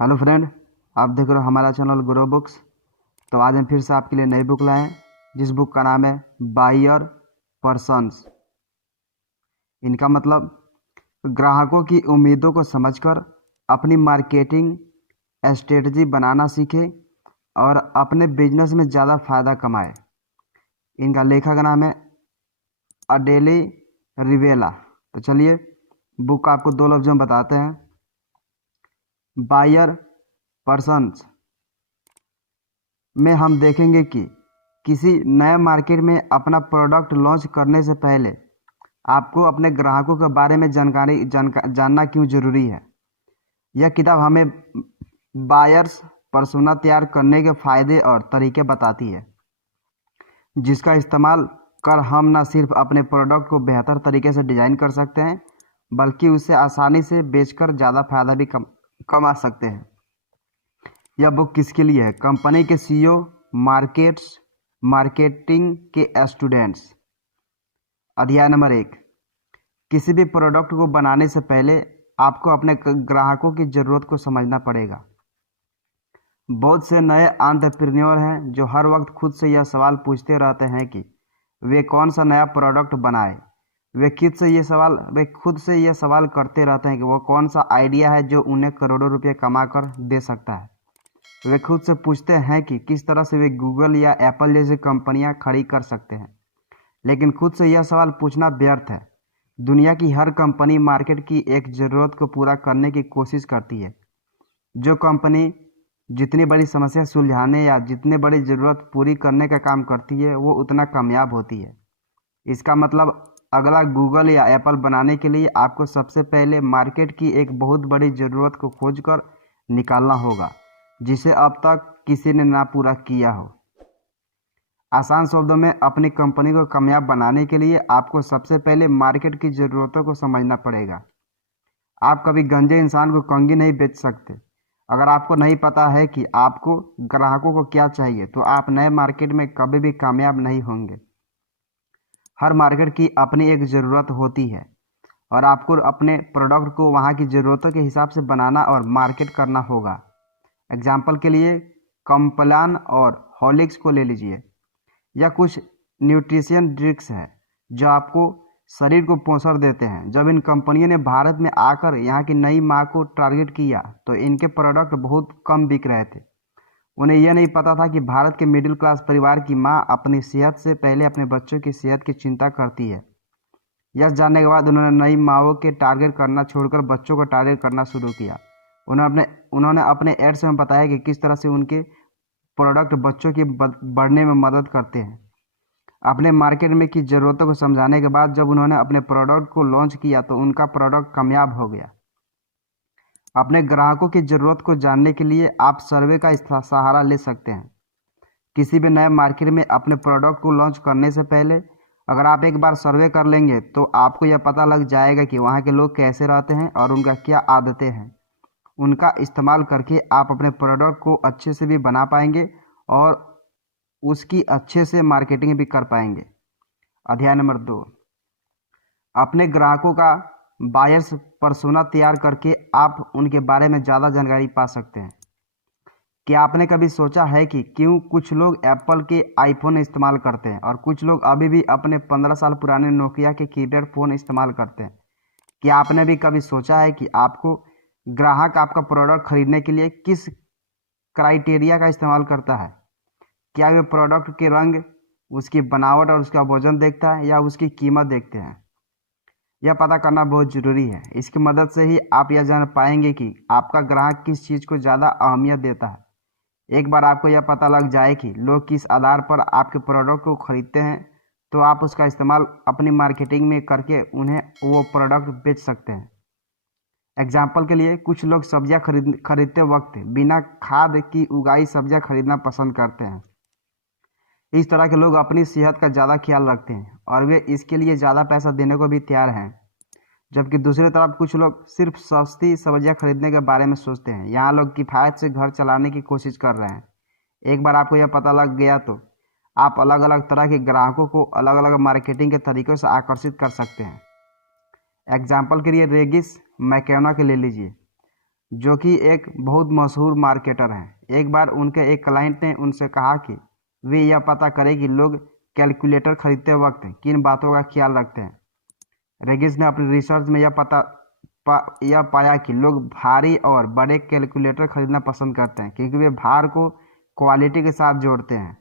Hello friend, आप देख रहे हो हमारा चैनल ग्रो बुक्स। तो आज हम फिर से आपके लिए नई बुक लाए हैं, जिस बुक का नाम है बायर पर्सन्स। इनका मतलब ग्राहकों की उम्मीदों को समझकर अपनी मार्केटिंग स्ट्रेटजी बनाना सीखें और अपने बिजनेस में ज़्यादा फायदा कमाए। इनका लेखक का नाम है अडेली रिवेला। तो चलिए बुक का आपको दो लफ्ज़ों में बताते हैं। बायर पर्सन्स में हम देखेंगे कि किसी नए मार्केट में अपना प्रोडक्ट लॉन्च करने से पहले आपको अपने ग्राहकों के बारे में जानना क्यों ज़रूरी है। यह किताब हमें बायर्स पर्सोना तैयार करने के फ़ायदे और तरीके बताती है, जिसका इस्तेमाल कर हम न सिर्फ अपने प्रोडक्ट को बेहतर तरीके से डिज़ाइन कर सकते हैं, बल्कि उसे आसानी से बेचकर ज़्यादा फायदा भी कमा सकते हैं। यह बुक किसके लिए है? कंपनी के सीईओ, मार्केटिंग के स्टूडेंट्स। अध्याय नंबर 1। किसी भी प्रोडक्ट को बनाने से पहले आपको अपने ग्राहकों की ज़रूरत को समझना पड़ेगा। बहुत से नए एंटरप्रेन्योर हैं जो हर वक्त खुद से यह सवाल पूछते रहते हैं कि वे कौन सा नया प्रोडक्ट बनाए। वे खुद से यह सवाल करते रहते हैं कि वो कौन सा आइडिया है जो उन्हें करोड़ों रुपये कमा कर दे सकता है। वे खुद से पूछते हैं कि किस तरह से वे गूगल या एप्पल जैसी कंपनियां खड़ी कर सकते हैं। लेकिन खुद से यह सवाल पूछना व्यर्थ है। दुनिया की हर कंपनी मार्केट की एक ज़रूरत को पूरा करने की कोशिश करती है। जो कंपनी जितनी बड़ी समस्या सुलझाने या जितनी बड़ी ज़रूरत पूरी करने का काम करती है, वो उतना कामयाब होती है। इसका मतलब अगला गूगल या एप्पल बनाने के लिए आपको सबसे पहले मार्केट की एक बहुत बड़ी ज़रूरत को खोज कर निकालना होगा, जिसे अब तक किसी ने ना पूरा किया हो। आसान शब्दों में अपनी कंपनी को कामयाब बनाने के लिए आपको सबसे पहले मार्केट की ज़रूरतों को समझना पड़ेगा। आप कभी गंजे इंसान को कंघी नहीं बेच सकते। अगर आपको नहीं पता है कि आपको ग्राहकों को क्या चाहिए, तो आप नए मार्केट में कभी भी कामयाब नहीं होंगे। हर मार्केट की अपनी एक ज़रूरत होती है और आपको अपने प्रोडक्ट को वहाँ की ज़रूरतों के हिसाब से बनाना और मार्केट करना होगा। एग्जाम्पल के लिए कॉम्प्लान और हॉर्लिक्स को ले लीजिए। यह कुछ न्यूट्रिशन ड्रिंक्स हैं जो आपको शरीर को पोषण देते हैं। जब इन कंपनियों ने भारत में आकर यहाँ की नई माँ को टारगेट किया, तो इनके प्रोडक्ट बहुत कम बिक रहे थे। उन्हें यह नहीं पता था कि भारत के मिडिल क्लास परिवार की माँ अपनी सेहत से पहले अपने बच्चों की सेहत की चिंता करती है। यह जानने के बाद उन्होंने नई माँओं के टारगेट करना छोड़कर बच्चों को टारगेट करना शुरू किया। उन्होंने अपने एड्स में बताया कि किस तरह से उनके प्रोडक्ट बच्चों की बढ़ने में मदद करते हैं। अपने मार्केट में की ज़रूरतों को समझाने के बाद जब उन्होंने अपने प्रोडक्ट को लॉन्च किया, तो उनका प्रोडक्ट कामयाब हो गया। अपने ग्राहकों की ज़रूरत को जानने के लिए आप सर्वे का सहारा ले सकते हैं। किसी भी नए मार्केट में अपने प्रोडक्ट को लॉन्च करने से पहले अगर आप एक बार सर्वे कर लेंगे, तो आपको यह पता लग जाएगा कि वहाँ के लोग कैसे रहते हैं और उनका क्या आदतें हैं। उनका इस्तेमाल करके आप अपने प्रोडक्ट को अच्छे से भी बना पाएंगे और उसकी अच्छे से मार्केटिंग भी कर पाएंगे। अध्याय नंबर 2। अपने ग्राहकों का बायर्स पर्सोना तैयार करके आप उनके बारे में ज़्यादा जानकारी पा सकते हैं। क्या आपने कभी सोचा है कि क्यों कुछ लोग एप्पल के आईफोन इस्तेमाल करते हैं और कुछ लोग अभी भी अपने 15 साल पुराने नोकिया के कीपैड फ़ोन इस्तेमाल करते हैं? क्या आपने भी कभी सोचा है कि आपको ग्राहक आपका प्रोडक्ट खरीदने के लिए किस क्राइटेरिया का इस्तेमाल करता है? क्या वे प्रोडक्ट के रंग, उसकी बनावट और उसका वजन देखता है या उसकी कीमत देखते हैं? यह पता करना बहुत ज़रूरी है। इसकी मदद से ही आप यह जान पाएंगे कि आपका ग्राहक किस चीज़ को ज़्यादा अहमियत देता है। एक बार आपको यह पता लग जाए कि लोग किस आधार पर आपके प्रोडक्ट को खरीदते हैं, तो आप उसका इस्तेमाल अपनी मार्केटिंग में करके उन्हें वो प्रोडक्ट बेच सकते हैं। एग्जाम्पल के लिए कुछ लोग सब्जियां खरीदते वक्त बिना खाद की उगाई सब्जियां खरीदना पसंद करते हैं। इस तरह के लोग अपनी सेहत का ज़्यादा ख्याल रखते हैं और वे इसके लिए ज़्यादा पैसा देने को भी तैयार हैं। जबकि दूसरी तरफ कुछ लोग सिर्फ सस्ती सब्जियां खरीदने के बारे में सोचते हैं। यहाँ लोग किफ़ायत से घर चलाने की कोशिश कर रहे हैं। एक बार आपको यह पता लग गया, तो आप अलग अलग तरह के ग्राहकों को अलग अलग मार्केटिंग के तरीक़ों से आकर्षित कर सकते हैं। एग्जाम्पल के लिए रेगिस मैकेना के ले लीजिए। जो कि एक बहुत मशहूर मार्केटर हैं। एक बार उनके एक क्लाइंट ने उनसे कहा कि वे यह पता करें कि लोग कैलकुलेटर खरीदते वक्त किन बातों का ख्याल रखते हैं। रेगिस ने अपनी रिसर्च में यह पाया कि लोग भारी और बड़े कैलकुलेटर खरीदना पसंद करते हैं क्योंकि वे भार को क्वालिटी के साथ जोड़ते हैं।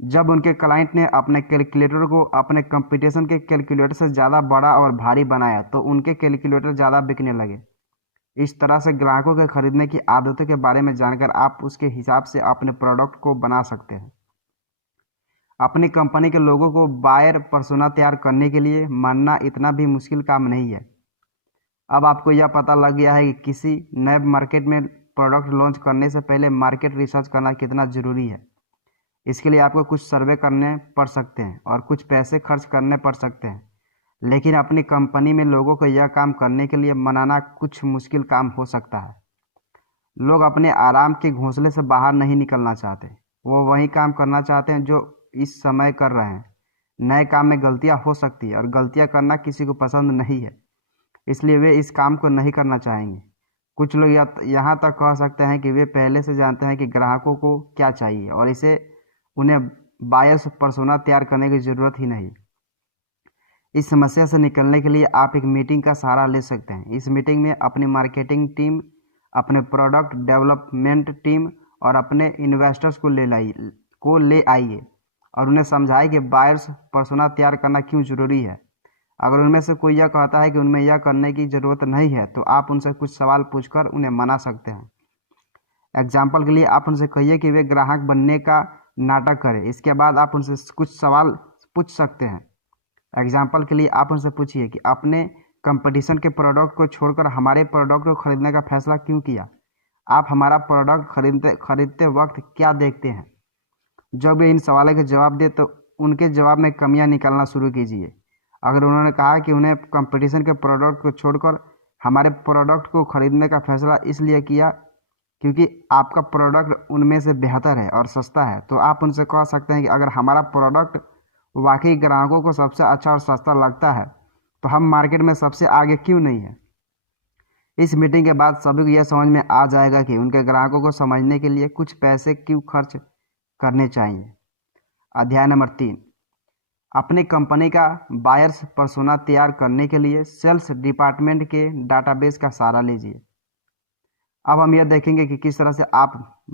जब उनके क्लाइंट ने अपने कैलकुलेटर को अपने कंपटीशन के कैलकुलेटर से ज़्यादा बड़ा और भारी बनाया तो उनके कैलकुलेटर ज़्यादा बिकने लगे। इस तरह से ग्राहकों के खरीदने की आदतों के बारे में जानकर आप उसके हिसाब से अपने प्रोडक्ट को बना सकते हैं। अपनी कंपनी के लोगों को बायर पर्सोना तैयार करने के लिए मानना इतना भी मुश्किल काम नहीं है। अब आपको यह पता लग गया है कि किसी नए मार्केट में प्रोडक्ट लॉन्च करने से पहले मार्केट रिसर्च करना कितना ज़रूरी है। इसके लिए आपको कुछ सर्वे करने पड़ सकते हैं और कुछ पैसे खर्च करने पड़ सकते हैं, लेकिन अपनी कंपनी में लोगों को यह काम करने के लिए मनाना कुछ मुश्किल काम हो सकता है। लोग अपने आराम के घोंसले से बाहर नहीं निकलना चाहते, वो वही काम करना चाहते हैं जो इस समय कर रहे हैं। नए काम में गलतियां हो सकती है और गलतियां करना किसी को पसंद नहीं है, इसलिए वे इस काम को नहीं करना चाहेंगे। कुछ लोग यहाँ तक कह सकते हैं कि वे पहले से जानते हैं कि ग्राहकों को क्या चाहिए और इसे उन्हें बायर्स पर्सोना तैयार करने की ज़रूरत ही नहीं। इस समस्या से निकलने के लिए आप एक मीटिंग का सहारा ले सकते हैं। इस मीटिंग में अपनी मार्केटिंग टीम, अपने प्रोडक्ट डेवलपमेंट टीम और अपने इन्वेस्टर्स को ले आइए और उन्हें समझाएं कि बायर्स पर्सोना तैयार करना क्यों ज़रूरी है। अगर उनमें से कोई यह कहता है कि उनमें यह करने की ज़रूरत नहीं है तो आप उनसे कुछ सवाल पूछकर उन्हें मना सकते हैं। एग्जाम्पल के लिए आप उनसे कहिए कि वे ग्राहक बनने का नाटक करें। इसके बाद आप उनसे कुछ सवाल पूछ सकते हैं। एग्जाम्पल के लिए आप उनसे पूछिए कि आपने कंपटीशन के प्रोडक्ट को छोड़कर हमारे प्रोडक्ट को खरीदने का फैसला क्यों किया। आप हमारा प्रोडक्ट खरीदते वक्त क्या देखते हैं। जब वे इन सवालों के जवाब दे तो उनके जवाब में कमियां निकालना शुरू कीजिए। अगर उन्होंने कहा कि उन्हें कंपटीशन के प्रोडक्ट को छोड़कर हमारे प्रोडक्ट को खरीदने का फैसला इसलिए किया क्योंकि आपका प्रोडक्ट उनमें से बेहतर है और सस्ता है, तो आप उनसे कह सकते हैं कि अगर हमारा प्रोडक्ट वाकई ग्राहकों को सबसे अच्छा और सस्ता लगता है तो हम मार्केट में सबसे आगे क्यों नहीं है। इस मीटिंग के बाद सभी को यह समझ में आ जाएगा कि उनके ग्राहकों को समझने के लिए कुछ पैसे क्यों खर्च करने चाहिए। अध्याय नंबर 3, अपनी कंपनी का बायर्स पर्सोना तैयार करने के लिए सेल्स डिपार्टमेंट के डाटाबेस का सहारा लीजिए। अब हम यह देखेंगे कि किस तरह से आप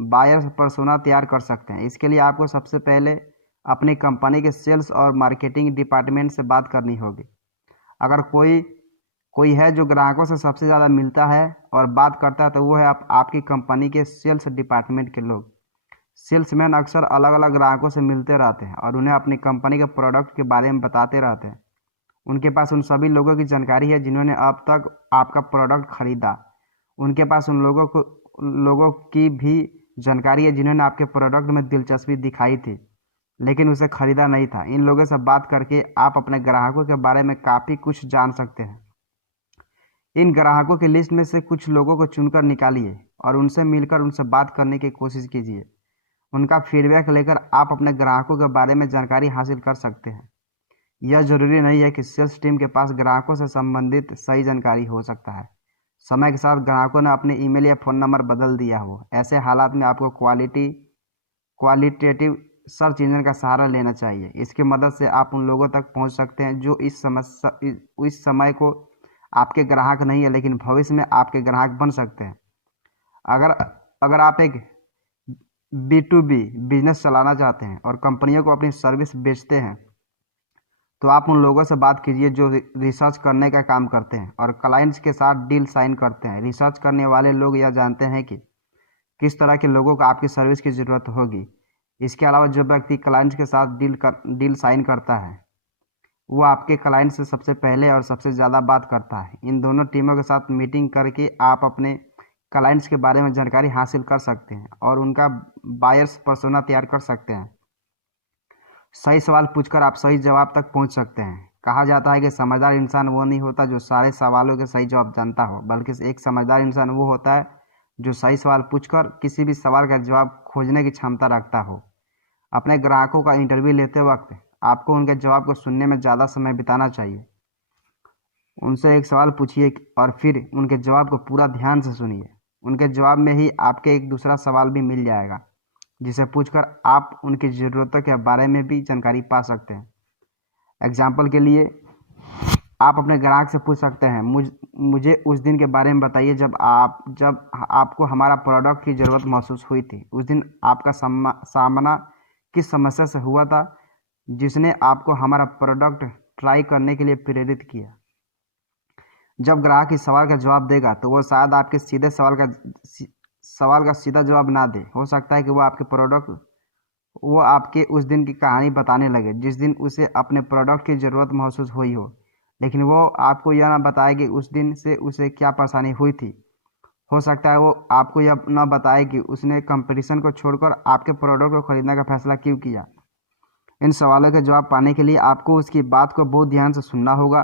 बायर्स पर्सोना तैयार कर सकते हैं। इसके लिए आपको सबसे पहले अपनी कंपनी के सेल्स और मार्केटिंग डिपार्टमेंट से बात करनी होगी। अगर कोई है जो ग्राहकों से सबसे ज़्यादा मिलता है और बात करता है तो वो है आपकी कंपनी के सेल्स डिपार्टमेंट के लोग। सेल्समैन अक्सर अलग अलग ग्राहकों से मिलते रहते हैं और उन्हें अपनी कंपनी के प्रोडक्ट के बारे में बताते रहते हैं। उनके पास उन सभी लोगों की जानकारी है जिन्होंने अब तक आपका प्रोडक्ट खरीदा। उनके पास उन लोगों की भी जानकारी है जिन्होंने आपके प्रोडक्ट में दिलचस्पी दिखाई थी लेकिन उसे खरीदा नहीं था। इन लोगों से बात करके आप अपने ग्राहकों के बारे में काफ़ी कुछ जान सकते हैं। इन ग्राहकों की लिस्ट में से कुछ लोगों को चुनकर निकालिए और उनसे मिलकर उनसे बात करने की कोशिश कीजिए। उनका फीडबैक लेकर आप अपने ग्राहकों के बारे में जानकारी हासिल कर सकते हैं। यह जरूरी नहीं है कि सेल्स टीम के पास ग्राहकों से संबंधित सही जानकारी हो सकता है। समय के साथ ग्राहकों ने अपने ईमेल या फ़ोन नंबर बदल दिया हो। ऐसे हालात में आपको क्वालिटेटिव सर्च इंजन का सहारा लेना चाहिए। इसकी मदद से आप उन लोगों तक पहुंच सकते हैं जो इस समय को आपके ग्राहक नहीं है लेकिन भविष्य में आपके ग्राहक बन सकते हैं। अगर आप एक B2B बिजनेस चलाना चाहते हैं और कंपनियों को अपनी सर्विस बेचते हैं तो आप उन लोगों से बात कीजिए जो रिसर्च करने का काम करते हैं और क्लाइंट्स के साथ डील साइन करते हैं। रिसर्च करने वाले लोग यह जानते हैं कि किस तरह के लोगों को आपकी सर्विस की ज़रूरत होगी। इसके अलावा जो व्यक्ति क्लाइंट्स के साथ डील साइन करता है वो आपके क्लाइंट से सबसे पहले और सबसे ज़्यादा बात करता है। इन दोनों टीमों के साथ मीटिंग करके आप अपने क्लाइंट्स के बारे में जानकारी हासिल कर सकते हैं और उनका बायर्स पर्सोना तैयार कर सकते हैं। सही सवाल पूछकर आप सही जवाब तक पहुंच सकते हैं। कहा जाता है कि समझदार इंसान वो नहीं होता जो सारे सवालों के सही जवाब जानता हो, बल्कि एक समझदार इंसान वो होता है जो सही सवाल पूछकर किसी भी सवाल का जवाब खोजने की क्षमता रखता हो। अपने ग्राहकों का इंटरव्यू लेते वक्त आपको उनके जवाब को सुनने में ज़्यादा समय बिताना चाहिए। उनसे एक सवाल पूछिए और फिर उनके जवाब को पूरा ध्यान से सुनिए। उनके जवाब में ही आपके एक दूसरा सवाल भी मिल जाएगा, जिसे पूछकर आप उनकी ज़रूरतों के बारे में भी जानकारी पा सकते हैं। एग्जाम्पल के लिए आप अपने ग्राहक से पूछ सकते हैं, मुझे उस दिन के बारे में बताइए जब आपको हमारा प्रोडक्ट की ज़रूरत महसूस हुई थी। उस दिन आपका सामना किस समस्या से हुआ था जिसने आपको हमारा प्रोडक्ट ट्राई करने के लिए प्रेरित किया। जब ग्राहक इस सवाल का जवाब देगा तो वो शायद आपके सीधे सवाल का सीधा जवाब ना दे। हो सकता है कि वो आपके उस दिन की कहानी बताने लगे जिस दिन उसे अपने प्रोडक्ट की ज़रूरत महसूस हुई हो, लेकिन वो आपको यह ना बताए कि उस दिन से उसे क्या परेशानी हुई थी। हो सकता है वो आपको यह ना बताए कि उसने कंपटीशन को छोड़कर आपके प्रोडक्ट को खरीदने का फैसला क्यों किया। इन सवालों के जवाब पाने के लिए आपको उसकी बात को बहुत ध्यान से सुनना होगा।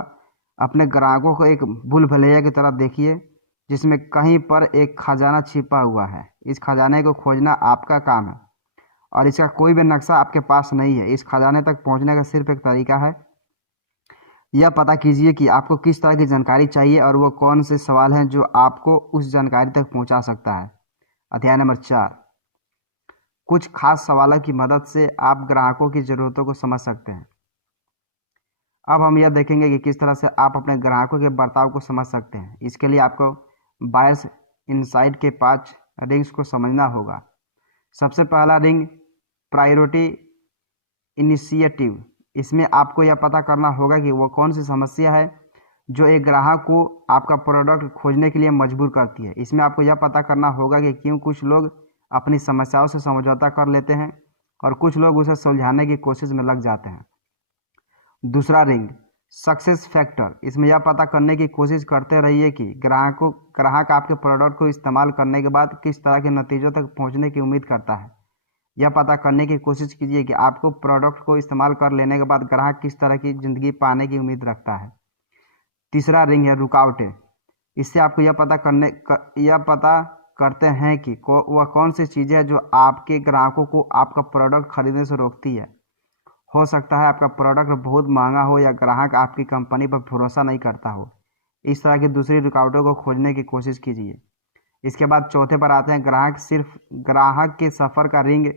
अपने ग्राहकों को एक भूल भुलैया की तरह देखिए जिसमें कहीं पर एक खजाना छिपा हुआ है। इस खजाने को खोजना आपका काम है और इसका कोई भी नक्शा आपके पास नहीं है। इस खजाने तक पहुंचने का सिर्फ एक तरीका है। यह पता कीजिए कि आपको किस तरह की जानकारी चाहिए और वो कौन से सवाल हैं जो आपको उस जानकारी तक पहुंचा सकता है। अध्याय नंबर 4, कुछ खास सवालों की मदद से आप ग्राहकों की ज़रूरतों को समझ सकते हैं। अब हम यह देखेंगे कि किस तरह से आप अपने ग्राहकों के बर्ताव को समझ सकते हैं। इसके लिए आपको बायर्स इनसाइट के 5 रिंग्स को समझना होगा। सबसे पहला रिंग प्रायोरिटी इनिशिएटिव। इसमें आपको यह पता करना होगा कि वो कौन सी समस्या है जो एक ग्राहक को आपका प्रोडक्ट खोजने के लिए मजबूर करती है। इसमें आपको यह पता करना होगा कि क्यों कुछ लोग अपनी समस्याओं से समझौता कर लेते हैं और कुछ लोग उसे सुलझाने की कोशिश में लग जाते हैं। दूसरा रिंग सक्सेस फैक्टर। इसमें यह पता करने की कोशिश करते रहिए कि ग्राहक आपके प्रोडक्ट को इस्तेमाल करने के बाद किस तरह के नतीजों तक पहुंचने की उम्मीद करता है। यह पता करने की कोशिश कीजिए कि आपको प्रोडक्ट को इस्तेमाल कर लेने के बाद ग्राहक किस तरह की ज़िंदगी पाने की उम्मीद रखता है। तीसरा रिंग है रुकावटें। इससे आपको यह पता करते हैं कि वह कौन सी चीज़ें हैं जो आपके ग्राहकों को आपका प्रोडक्ट खरीदने से रोकती है। हो सकता है आपका प्रोडक्ट बहुत महंगा हो या ग्राहक आपकी कंपनी पर भरोसा नहीं करता हो। इस तरह की दूसरी रुकावटों को खोजने की कोशिश कीजिए। इसके बाद चौथे पर आते हैं ग्राहक के सफ़र का रिंग।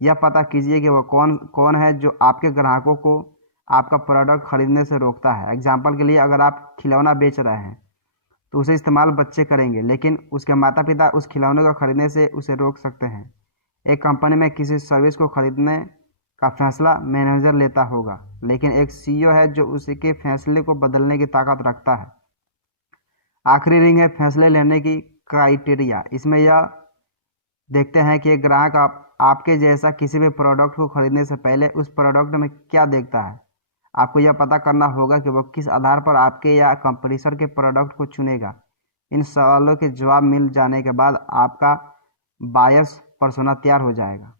यह पता कीजिए कि वो कौन है जो आपके ग्राहकों को आपका प्रोडक्ट खरीदने से रोकता है। एग्जाम्पल के लिए, अगर आप खिलौना बेच रहे हैं तो उसे इस्तेमाल बच्चे करेंगे, लेकिन उसके माता पिता उस खिलौने को खरीदने से उसे रोक सकते हैं। एक कंपनी में किसी सर्विस को खरीदने का फैसला मैनेजर लेता होगा, लेकिन एक सीईओ है जो उसके फैसले को बदलने की ताकत रखता है। आखिरी रिंग है फैसले लेने की क्राइटेरिया। इसमें यह देखते हैं कि एक ग्राहक आपके जैसा किसी भी प्रोडक्ट को खरीदने से पहले उस प्रोडक्ट में क्या देखता है। आपको यह पता करना होगा कि वो किस आधार पर आपके या कंपटीशन के प्रोडक्ट को चुनेगा। इन सवालों के जवाब मिल जाने के बाद आपका बायर्स पर्सोना तैयार हो जाएगा।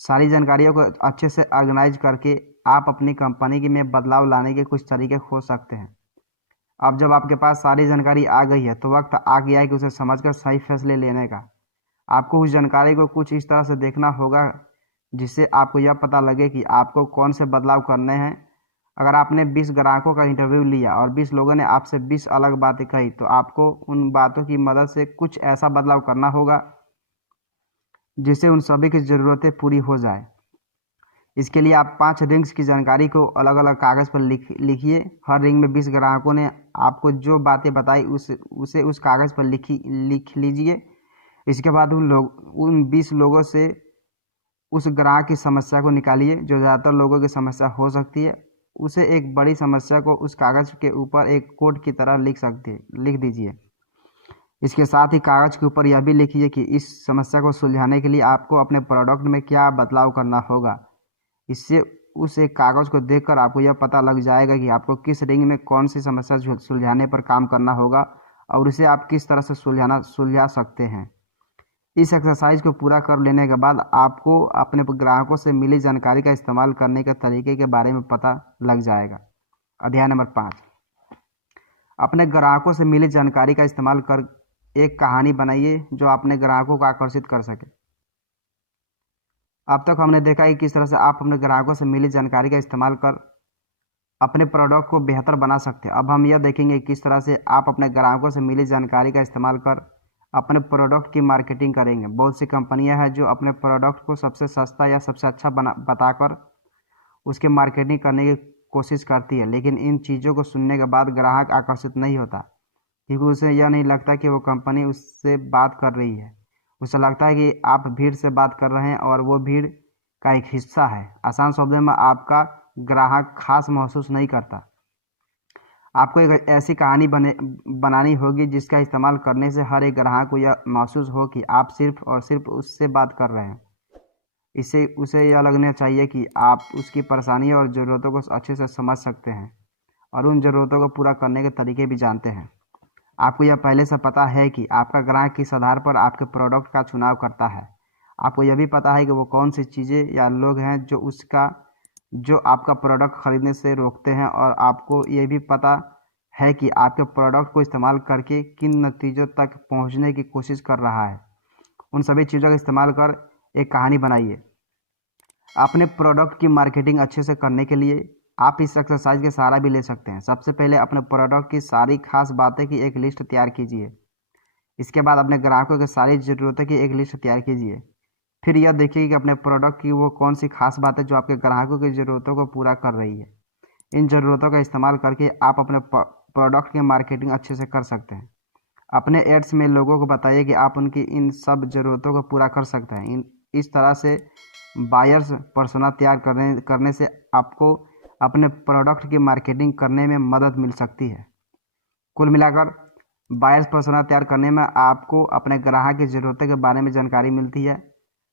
सारी जानकारियों को अच्छे से ऑर्गेनाइज करके आप अपनी कंपनी में बदलाव लाने के कुछ तरीके खोज सकते हैं। अब जब आपके पास सारी जानकारी आ गई है तो वक्त आ गया है कि उसे समझकर सही फैसले लेने का। आपको उस जानकारी को कुछ इस तरह से देखना होगा जिससे आपको यह पता लगे कि आपको कौन से बदलाव करने हैं। अगर आपने 20 ग्राहकों का इंटरव्यू लिया और 20 लोगों ने आपसे 20 अलग बातें कही, तो आपको उन बातों की मदद से कुछ ऐसा बदलाव करना होगा जिससे उन सभी की ज़रूरतें पूरी हो जाए। इसके लिए आप 5 रिंग्स की जानकारी को अलग अलग कागज़ पर लिखिए। हर रिंग में 20 ग्राहकों ने आपको जो बातें बताई उसे उस कागज़ पर लिख लीजिए। इसके बाद उन 20 लोगों से उस ग्राहक की समस्या को निकालिए जो ज़्यादातर लोगों की समस्या हो सकती है। उसे एक बड़ी समस्या को उस कागज़ के ऊपर एक कोड की तरह लिख दीजिए। इसके साथ ही कागज़ के ऊपर यह भी लिखिए कि इस समस्या को सुलझाने के लिए आपको अपने प्रोडक्ट में क्या बदलाव करना होगा। इससे उस एक कागज़ को देखकर आपको यह पता लग जाएगा कि आपको किस रिंग में कौन सी समस्या सुलझाने पर काम करना होगा और उसे आप किस तरह से सुलझा सकते हैं। इस एक्सरसाइज को पूरा कर लेने के बाद आपको अपने ग्राहकों से मिली जानकारी का इस्तेमाल करने के तरीके के बारे में पता लग जाएगा। अध्याय नंबर 5, अपने ग्राहकों से मिली जानकारी का इस्तेमाल कर एक कहानी बनाइए जो अपने ग्राहकों को आकर्षित कर सके। अब तक हमने देखा कि किस तरह से आप अपने ग्राहकों से मिली जानकारी का इस्तेमाल कर अपने प्रोडक्ट को बेहतर बना सकते हैं। अब हम यह देखेंगे किस तरह से आप अपने ग्राहकों से मिली जानकारी का इस्तेमाल कर अपने प्रोडक्ट की मार्केटिंग करेंगे। बहुत सी कंपनियां हैं जो अपने प्रोडक्ट को सबसे सस्ता या सबसे अच्छा बताकर उसकी मार्केटिंग करने की कोशिश करती है, लेकिन इन चीज़ों को सुनने के बाद ग्राहक आकर्षित नहीं होता, क्योंकि उसे यह नहीं लगता कि वो कंपनी उससे बात कर रही है। उसे लगता है कि आप भीड़ से बात कर रहे हैं और वो भीड़ का एक हिस्सा है। आसान शब्दों में, आपका ग्राहक खास महसूस नहीं करता। आपको एक ऐसी कहानी बनानी होगी जिसका इस्तेमाल करने से हर एक ग्राहक को यह महसूस हो कि आप सिर्फ और सिर्फ उससे बात कर रहे हैं। इससे उसे यह लगना चाहिए कि आप उसकी परेशानी और ज़रूरतों को अच्छे से समझ सकते हैं और उन ज़रूरतों को पूरा करने के तरीके भी जानते हैं। आपको यह पहले से पता है कि आपका ग्राहक किस आधार पर आपके प्रोडक्ट का चुनाव करता है। आपको यह भी पता है कि वो कौन सी चीज़ें या लोग हैं जो आपका प्रोडक्ट खरीदने से रोकते हैं, और आपको यह भी पता है कि आपके प्रोडक्ट को इस्तेमाल करके किन नतीजों तक पहुंचने की कोशिश कर रहा है। उन सभी चीज़ों का इस्तेमाल कर एक कहानी बनाइए। अपने प्रोडक्ट की मार्केटिंग अच्छे से करने के लिए आप इस एक्सरसाइज के सहारा भी ले सकते हैं। सबसे पहले अपने प्रोडक्ट की सारी खास बातें की एक लिस्ट तैयार कीजिए। इसके बाद अपने ग्राहकों की सारी ज़रूरतों की एक लिस्ट तैयार कीजिए। फिर यह देखिए कि अपने प्रोडक्ट की वो कौन सी खास बातें जो आपके ग्राहकों की ज़रूरतों को पूरा कर रही है। इन ज़रूरतों का इस्तेमाल करके आप अपने प्रोडक्ट की मार्केटिंग अच्छे से कर सकते हैं। अपने एड्स में लोगों को बताइए कि आप उनकी इन सब ज़रूरतों को पूरा कर सकते हैं। इस तरह से बायर्स पर्सोना तैयार करने से आपको अपने प्रोडक्ट की मार्केटिंग करने में मदद मिल सकती है। कुल मिलाकर बायर्स पर्सोना तैयार करने में आपको अपने ग्राहक की ज़रूरतों के बारे में जानकारी मिलती है।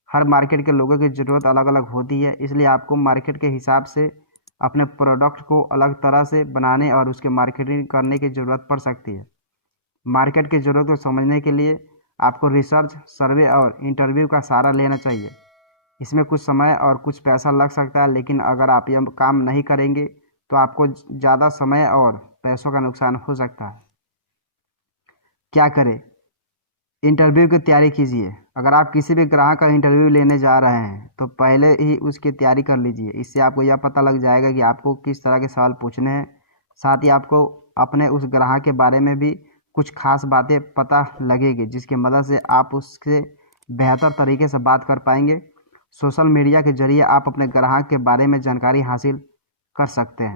हर मार्केट के लोगों की ज़रूरत अलग अलग होती है, इसलिए आपको मार्केट के हिसाब से अपने प्रोडक्ट को अलग तरह से बनाने और उसकी मार्केटिंग करने की ज़रूरत पड़ सकती है। मार्केट की ज़रूरत को समझने के लिए आपको रिसर्च, सर्वे और इंटरव्यू का सहारा लेना चाहिए। इसमें कुछ समय और कुछ पैसा लग सकता है, लेकिन अगर आप यह काम नहीं करेंगे तो आपको ज़्यादा समय और पैसों का नुकसान हो सकता है। क्या करें? इंटरव्यू की तैयारी कीजिए। अगर आप किसी भी ग्राहक का इंटरव्यू लेने जा रहे हैं तो पहले ही उसकी तैयारी कर लीजिए। इससे आपको यह पता लग जाएगा कि आपको किस तरह के सवाल पूछने हैं। साथ ही आपको अपने उस ग्राहक के बारे में भी कुछ खास बातें पता लगेगी, जिसकी मदद से आप उससे बेहतर तरीके से बात कर पाएंगे। सोशल मीडिया के जरिए आप अपने ग्राहक के बारे में जानकारी हासिल कर सकते हैं।